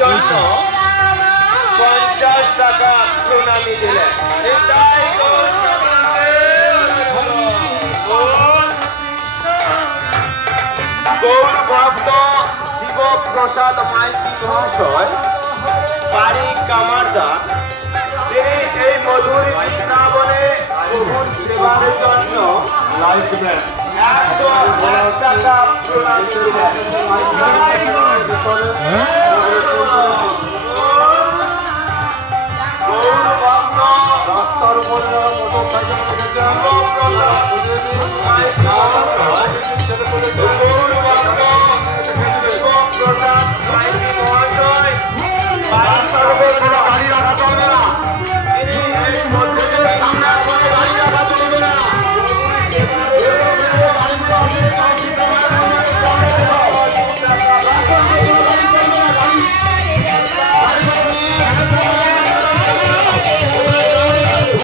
জন্য 50 টাকা প্রণামী দিলেন। গৌর ভক্ত শিবপ্রসাদ মাইতি মহাশয় বাড়ি কামারদা, তিনি এই মধুর বৃন্দাবনে প্রভুর সেবার জন্য 101 টাকা প্রণামী দিলেন। গৌর ভক্ত রাস্তার উপরে মোটরসাইকেল